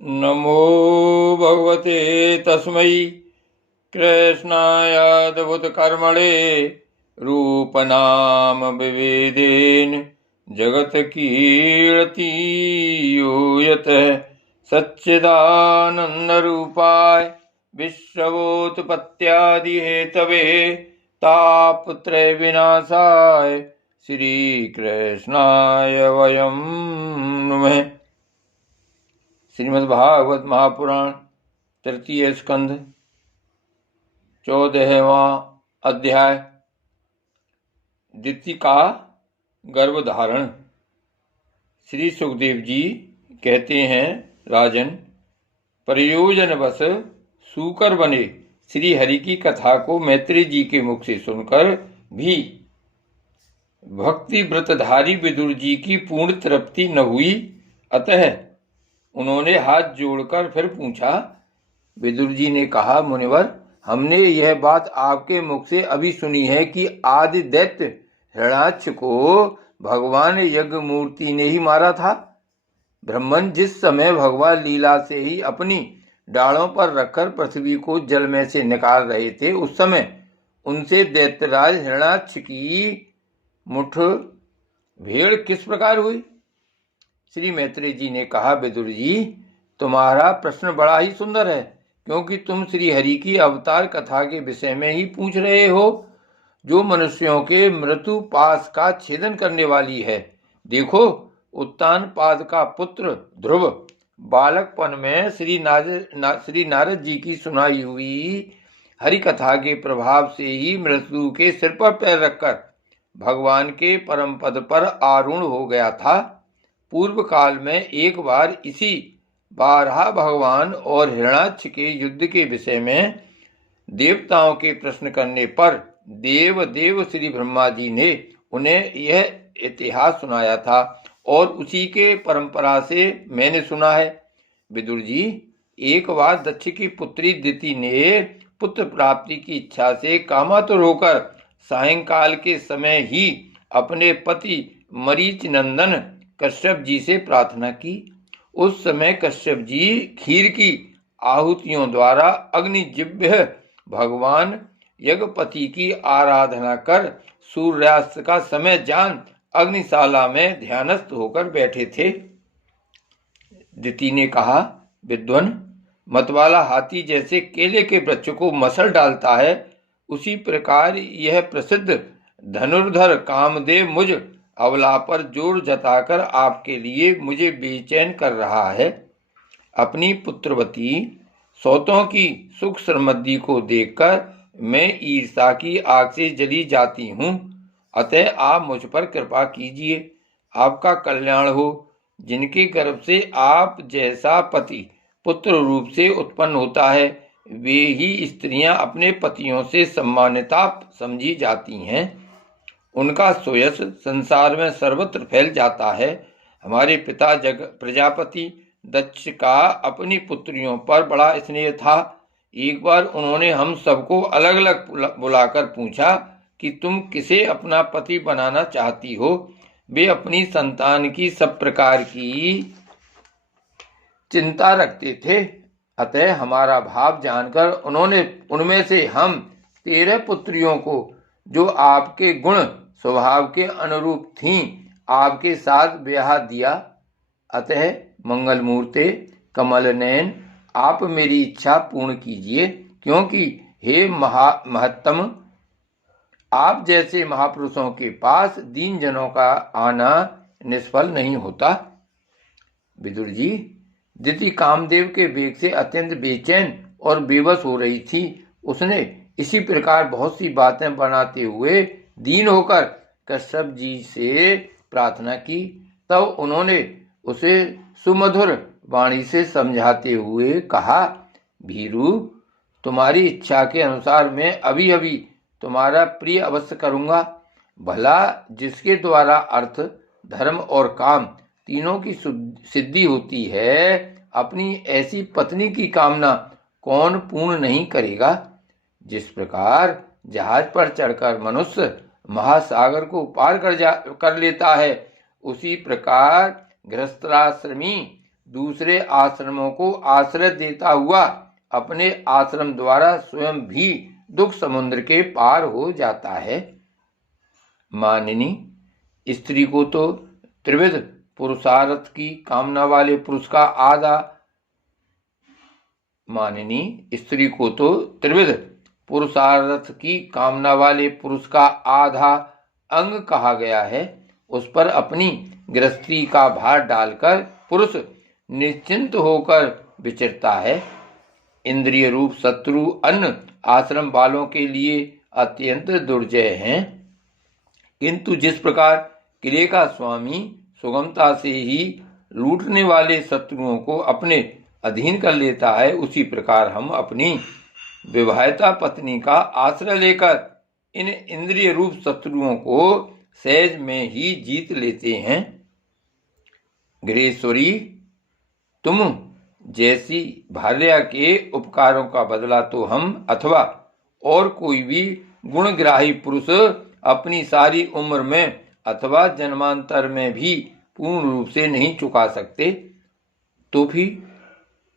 नमो भगवते तस्मै कृष्णायाद्भुतकर्मणे रूपनाम विभेदेन जगत्कीर्ति यो यतः सच्चिदानन्दरूपाय विश्वोत्पत्त्यादिहेतवे तापत्रयविनाशाय श्रीकृष्णाय वयं नमः। श्रीमद्भागवत महापुराण तृतीय स्कंध 14वां अध्याय दिति का गर्भधारण। श्री सुखदेव जी कहते हैं, राजन, प्रयोजनवश सूकर बने श्री हरि की कथा को मैत्री जी के मुख से सुनकर भी भक्ति व्रतधारी विदुर जी की पूर्ण तृप्ति न हुई। अतः उन्होंने हाथ जोड़कर फिर पूछा। विदुर जी ने कहा, मुनिवर, हमने यह बात आपके मुख से अभी सुनी है कि आदि दैत्य हिरण्याक्ष को भगवान यज्ञ मूर्ति ने ही मारा था। ब्रह्मन जिस समय भगवान लीला से ही अपनी डालों पर रखकर पृथ्वी को जल में से निकाल रहे थे, उस समय उनसे दैत्यराज हिरण्याक्ष की मुठ भेड़ किस प्रकार हुई? श्री मैत्री जी ने कहा, विदुर जी, तुम्हारा प्रश्न बड़ा ही सुंदर है, क्योंकि तुम श्री हरि की अवतार कथा के विषय में ही पूछ रहे हो, जो मनुष्यों के मृत्यु पास का छेदन करने वाली है। देखो, उत्तानपाद का पुत्र ध्रुव बालकपन में श्री नारद जी की सुनाई हुई हरि कथा के प्रभाव से ही मृत्यु के सिर पर पैर रखकर भगवान के परम पद पर आरूढ़ हो गया था। पूर्व काल में एक बार इसी बारहा भगवान और हिरण्याक्ष के युद्ध के विषय में देवताओं के प्रश्न करने पर देव श्री ब्रह्मा जी ने उन्हें यह इतिहास सुनाया था, और उसी के परंपरा से मैंने सुना है। विदुर जी, एक बार दक्ष की पुत्री दिति ने पुत्र प्राप्ति की इच्छा से कामातुर होकर सायंकाल के समय ही अपने पति मरीच नंदन कश्यप जी से प्रार्थना की। उस समय कश्यप जी खीर की आहुतियों द्वारा अग्निजिह्व भगवान यज्ञपति की आराधना कर सूर्यास्त का समय जान अग्निशाला में ध्यानस्थ होकर बैठे थे। दिति ने कहा, विद्वन, मतवाला हाथी जैसे केले के वृक्ष को मसल डालता है, उसी प्रकार यह प्रसिद्ध धनुर्धर कामदेव मुझ अबला पर जोर जताकर आपके लिए मुझे बेचैन कर रहा है। अपनी पुत्रवती सौतों की सुख समृद्धि को देखकर मैं ईर्षा की आग से जली जाती हूँ। अतः आप मुझ पर कृपा कीजिए, आपका कल्याण हो। जिनके गर्भ से आप जैसा पति पुत्र रूप से उत्पन्न होता है, वे ही स्त्रियां अपने पतियों से सम्मानिता समझी जाती हैं। उनका सुयश संसार में सर्वत्र फैल जाता है। हमारे पिता प्रजापति दक्ष का अपनी पुत्रियों पर बड़ा स्नेह था। एक बार उन्होंने हम सबको अलग अलग बुलाकर पूछा कि तुम किसे अपना पति बनाना चाहती हो। वे अपनी संतान की सब प्रकार की चिंता रखते थे। अतः हमारा भाव जानकर उन्होंने उनमें से हम 13 पुत्रियों को, जो आपके गुण स्वभाव के अनुरूप थीं, आपके साथ ब्याह दिया। अतः मंगल मूर्ते कमल नयन, आप मेरी इच्छा पूर्ण कीजिए, क्योंकि हे महत्तम, आप जैसे महापुरुषों के पास दीन जनों का आना निष्फल नहीं होता। विदुर जी, दिति कामदेव के वेग से अत्यंत बेचैन और बेबस हो रही थी। उसने इसी प्रकार बहुत सी बातें बनाते हुए दीन होकर कश्यप जी से प्रार्थना की। तब उन्होंने उसे सुमधुर वाणी से समझाते हुए कहा, भीरू, तुम्हारी इच्छा के अनुसार मैं अभी अभी तुम्हारा प्रिय अवश्य करूंगा। भला जिसके द्वारा अर्थ, धर्म और काम तीनों की सिद्धि होती है, अपनी ऐसी पत्नी की कामना कौन पूर्ण नहीं करेगा? जिस प्रकार जहाज पर चढ़कर मनुष्य महासागर को पार कर लेता है, उसी प्रकार गृहस्थाश्रमी दूसरे आश्रमों को आश्रय देता हुआ अपने आश्रम द्वारा स्वयं भी दुख समुद्र के पार हो जाता है। मानिनी, स्त्री को तो त्रिविध पुरुषार्थ की कामना वाले पुरुष का आधा मानिनी स्त्री को तो त्रिविध पुरुषार्थ की कामना वाले पुरुष का आधा अंग कहा गया है। उस पर अपनी गृहस्थी का भार डालकर पुरुष निश्चिंत होकर विचरता है। इंद्रिय रूप शत्रु अन्य आश्रम वालों के लिए अत्यंत दुर्जय हैं, किंतु जिस प्रकार किले का स्वामी सुगमता से ही लूटने वाले शत्रुओं को अपने अधीन कर लेता है, उसी प्रकार हम अपनी विवाहिता पत्नी का आश्रय लेकर इन इंद्रिय रूप शत्रुओं को सहज में ही जीत लेते हैं। गृहेश्वरी, तुम जैसी भार्या के उपकारों का बदला तो हम अथवा और कोई भी गुणग्राही पुरुष अपनी सारी उम्र में अथवा जन्मांतर में भी पूर्ण रूप से नहीं चुका सकते।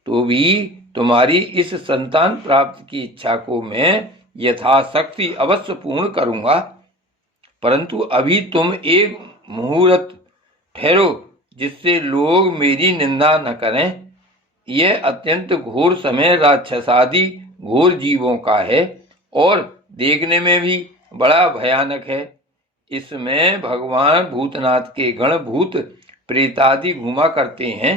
तो भी तुम्हारी इस संतान प्राप्ति की इच्छा को मैं यथाशक्ति अवश्य पूर्ण करूंगा, परंतु अभी तुम एक मुहूर्त ठहरो जिससे लोग मेरी निंदा न करें। यह अत्यंत घोर समय राक्षसादि घोर जीवों का है और देखने में भी बड़ा भयानक है। इसमें भगवान भूतनाथ के गण भूत प्रेतादि घुमा करते हैं।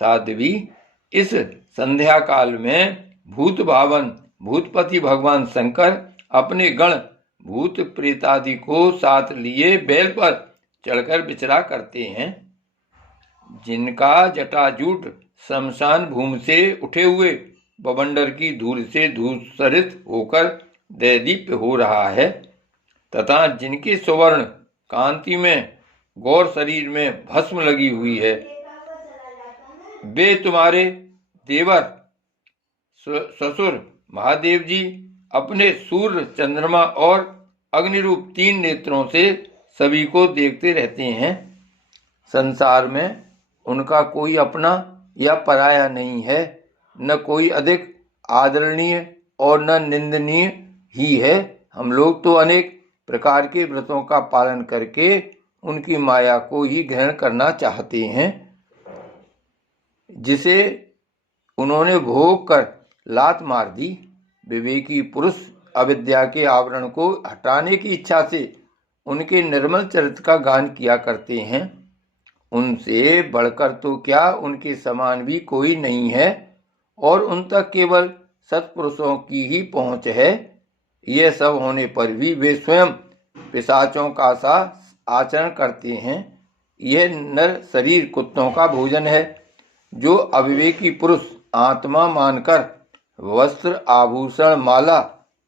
साध्वी, इस संध्या काल में भूत भावन भूतपति भगवान शंकर अपने गण भूत प्रेतादि को साथ लिए बैल पर चढ़कर विचरा करते हैं। जिनका जटाजूट शमशान भूमि से उठे हुए बवंडर की धूल से धूसरित होकर दैदीप्य हो रहा है तथा जिनके सुवर्ण कांति में गौर शरीर में भस्म लगी हुई है, वे तुम्हारे देवर ससुर महादेव जी अपने सूर्य चंद्रमा और अग्निरूप 3 नेत्रों से सभी को देखते रहते हैं। संसार में उनका कोई अपना या पराया नहीं है, न कोई अधिक आदरणीय और न निंदनीय ही है। हम लोग तो अनेक प्रकार के व्रतों का पालन करके उनकी माया को ही ग्रहण करना चाहते हैं, जिसे उन्होंने भोग कर लात मार दी। विवेकी पुरुष अविद्या के आवरण को हटाने की इच्छा से उनके निर्मल चरित्र का गान किया करते हैं। उनसे बढ़कर तो क्या उनके समान भी कोई नहीं है और उन तक केवल सत्पुरुषों की ही पहुंच है। यह सब होने पर भी वे स्वयं पिशाचों का सा आचरण करते हैं। यह नर शरीर कुत्तों का भोजन है। जो अविवेकी पुरुष आत्मा मानकर वस्त्र आभूषण माला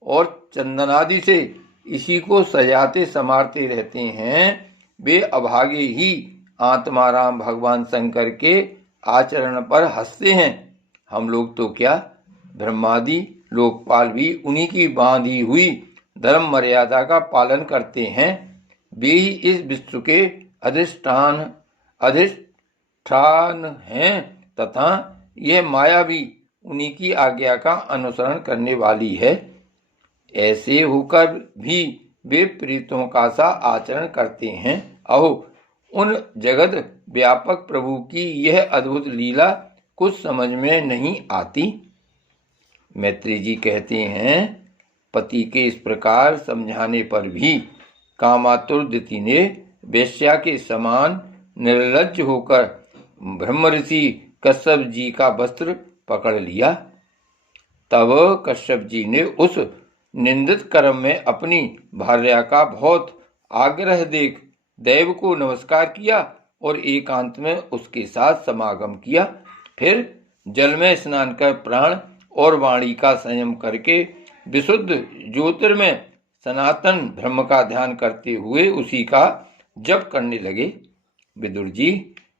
और चंदनादि से इसी को सजाते संवारते रहते हैं, वे अभागे ही आत्माराम भगवान शंकर के आचरण पर हंसते हैं। हम लोग तो क्या, ब्रह्मादि लोकपाल भी उन्हीं की बांधी हुई धर्म मर्यादा का पालन करते हैं। वे ही इस विश्व के अधिष्ठान हैं तथा यह माया भी उन्हीं की आज्ञा का अनुसरण करने वाली है। ऐसे होकर भी वे प्रीतों का सा आचरण करते हैं। अहो, उन जगत व्यापक प्रभु की यह अद्भुत लीला कुछ समझ में नहीं आती। मैत्री जी कहते हैं, पति के इस प्रकार समझाने पर भी कामातुर दिति ने वेश्या के समान निर्लज्ज होकर ब्रह्म ऋषि कश्यप जी का वस्त्र पकड़ लिया। तब कश्यप जी ने उस निंदित कर्म में अपनी भार्या का बहुत आग्रह देख देव को नमस्कार किया और एकांत में उसके साथ समागम किया। फिर जल में स्नान कर प्राण और वाणी का संयम करके विशुद्ध ज्योतिर्मय सनातन ब्रह्म का ध्यान करते हुए उसी का जप करने लगे। विदुर जी,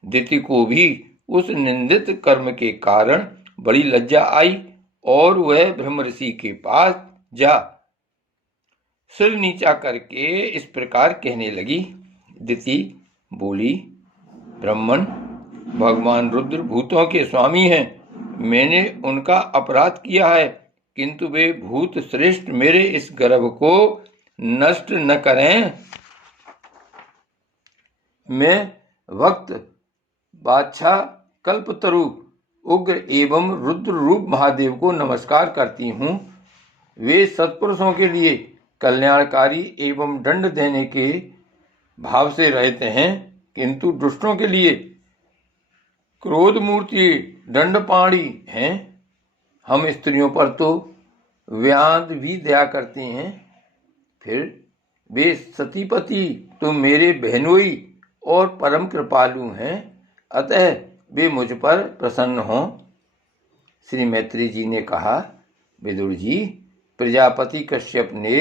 दिति को भी उस निंदित कर्म के कारण बड़ी लज्जा आई और वह ब्रह्म ऋषि के पास जा सिर नीचा करके इस प्रकार कहने लगी। दिति बोली, ब्राह्मण, भगवान रुद्र भूतों के स्वामी हैं। मैंने उनका अपराध किया है, किंतु वे भूत श्रेष्ठ मेरे इस गर्व को नष्ट न करें। मैं भक्त बादशाह कल्पतरु उग्र एवं रुद्र रूप महादेव को नमस्कार करती हूँ। वे सत्पुरुषों के लिए कल्याणकारी एवं दंड देने के भाव से रहते हैं, किंतु दुष्टों के लिए क्रोध मूर्ति दंडपाणी हैं। हम स्त्रियों पर तो व्याध भी दया करते हैं, फिर वे सतीपति तो मेरे बहनोई और परम कृपालु हैं, अतः वे मुझ पर प्रसन्न हों। श्री मैत्री जी ने कहा, विदुर जी, प्रजापति कश्यप ने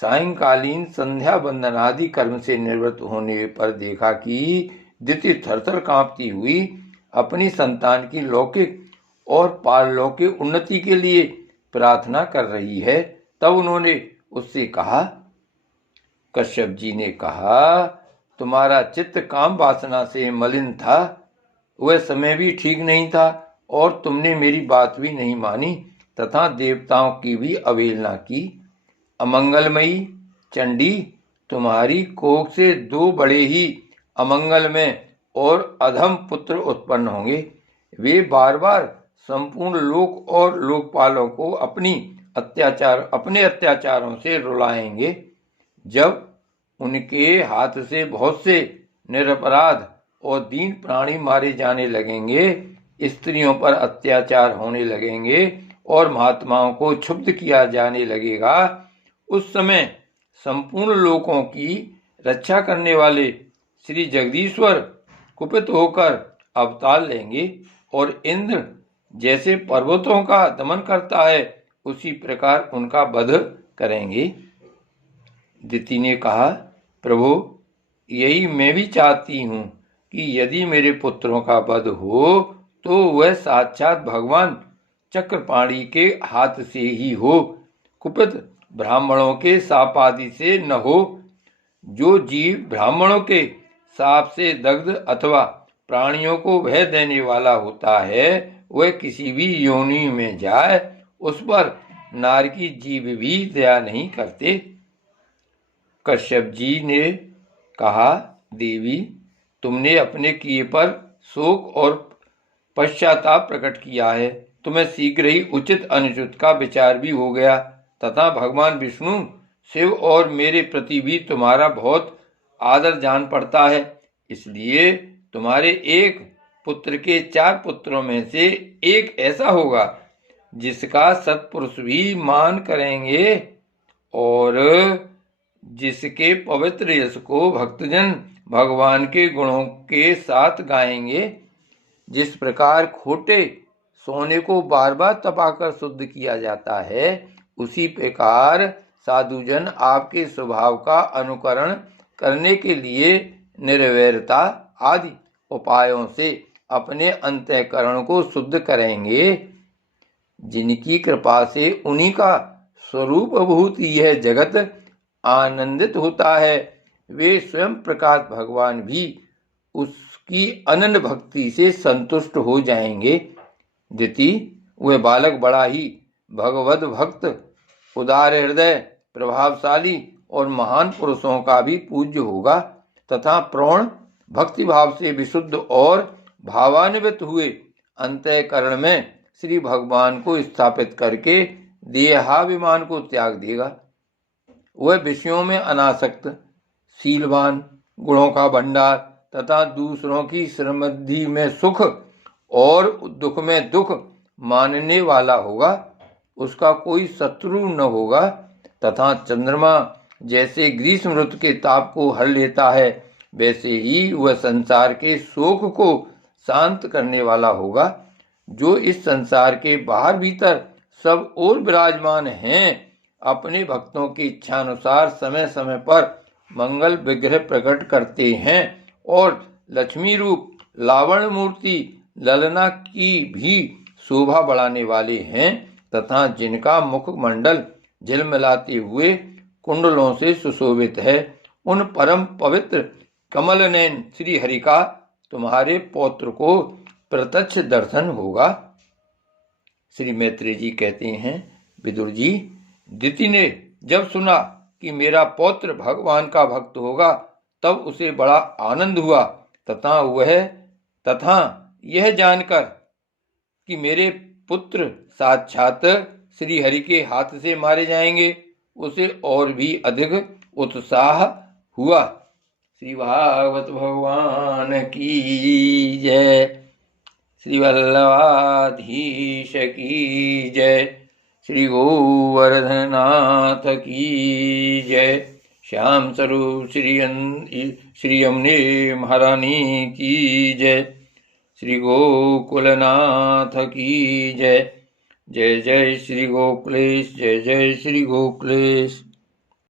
सायंकालीन संध्या बंदन आदि कर्म से निवृत्त होने पर देखा कि दिति थरथर कांपती हुई अपनी संतान की लौकिक और पारलौकिक उन्नति के लिए प्रार्थना कर रही है। तब उन्होंने उससे कहा, कश्यप जी ने कहा, तुम्हारा चित्त काम वासना से मलिन था, वह समय भी ठीक नहीं था और तुमने मेरी बात भी नहीं मानी तथा देवताओं की भी अवहेलना की। अमंगलमयी चंडी, तुम्हारी कोख से 2 बड़े ही अमंगलमय और अधम पुत्र उत्पन्न होंगे। वे बार बार संपूर्ण लोक और लोकपालों को अपने अत्याचारों से रुलाएंगे। जब उनके हाथ से बहुत से निरपराध और दीन प्राणी मारे जाने लगेंगे, स्त्रियों पर अत्याचार होने लगेंगे और महात्माओं को क्षुब्ध किया जाने लगेगा, उस समय संपूर्ण लोकों की रक्षा करने वाले श्री जगदीश्वर कुपित होकर अवतार लेंगे और इंद्र जैसे पर्वतों का दमन करता है, उसी प्रकार उनका वध करेंगे। दिति ने कहा, प्रभु, यही मैं भी चाहती हूँ कि यदि मेरे पुत्रों का वध हो तो वह साक्षात भगवान चक्रपाणी के हाथ से ही हो, कुपित ब्राह्मणों के शाप आदि से न हो। जो जीव ब्राह्मणों के शाप से दग्ध अथवा प्राणियों को भय देने वाला होता है, वह किसी भी योनि में जाए, उस पर नारकी जीव भी दया नहीं करते। कश्यप जी ने कहा, देवी, तुमने अपने किए पर शोक और पश्चाताप प्रकट किया है। तुम्हें शीघ्र ही उचित अनुचित का विचार भी हो गया तथा भगवान विष्णु, शिव और मेरे प्रति भी तुम्हारा बहुत आदर जान पड़ता है। इसलिए तुम्हारे एक पुत्र के 4 पुत्रों में से एक ऐसा होगा जिसका सत्पुरुष भी मान करेंगे और जिसके पवित्र यश को भक्तजन भगवान के गुणों के साथ गाएंगे। जिस प्रकार खोटे सोने को बार बार तपाकर शुद्ध किया जाता है, उसी प्रकार साधुजन आपके स्वभाव का अनुकरण करने के लिए निर्वैरता आदि उपायों से अपने अंतःकरण को शुद्ध करेंगे। जिनकी कृपा से उन्हीं का स्वरूप भूत यह जगत आनंदित होता है, वे स्वयं प्रकाश भगवान भी उसकी अनन्य भक्ति से संतुष्ट हो जाएंगे। दिति, वह बालक बड़ा ही भगवद भक्त, उदार हृदय, प्रभावशाली और महान पुरुषों का भी पूज्य होगा तथा प्रौढ़ भक्ति भाव से विशुद्ध और भावान्वित हुए अंतःकरण में श्री भगवान को स्थापित करके देहाभिमान को त्याग देगा। वह विषयों में अनासक्त, शीलवान, गुणों का भंडार तथा दूसरों की समृद्धि में सुख और दुख में दुख मानने वाला होगा। उसका कोई शत्रु न होगा तथा चंद्रमा जैसे ग्रीष्म ऋतु के ताप को हर लेता है, वैसे ही वह संसार के शोक को शांत करने वाला होगा। जो इस संसार के बाहर भीतर सब और विराजमान हैं, अपने भक्तों की इच्छानुसार समय समय पर मंगल विग्रह प्रकट करते हैं और लक्ष्मी रूप लावण्य मूर्ति ललना की भी शोभा बढ़ाने वाले हैं तथा जिनका मुखमंडल झिलमिलाते हुए कुंडलों से सुशोभित है, उन परम पवित्र कमल नयन श्री हरि का तुम्हारे पौत्र को प्रत्यक्ष दर्शन होगा। श्री मैत्रेय जी कहते हैं, विदुर जी, दिति ने जब सुना कि मेरा पौत्र भगवान का भक्त होगा तब उसे बड़ा आनंद हुआ तथा यह जानकर कि मेरे पुत्र साक्षात श्री हरि के हाथ से मारे जाएंगे उसे और भी अधिक उत्साह हुआ। श्री भागवत भगवान की जय। श्री वल्लभाधीश की जय। श्री गोवर्धनाथ की जय। श्याम स्वरूप श्री यमुने महारानी की जय। श्री गोकुलनाथ की जय। जय जय श्री गोकुलेश, जय जय श्री गोकुलेश।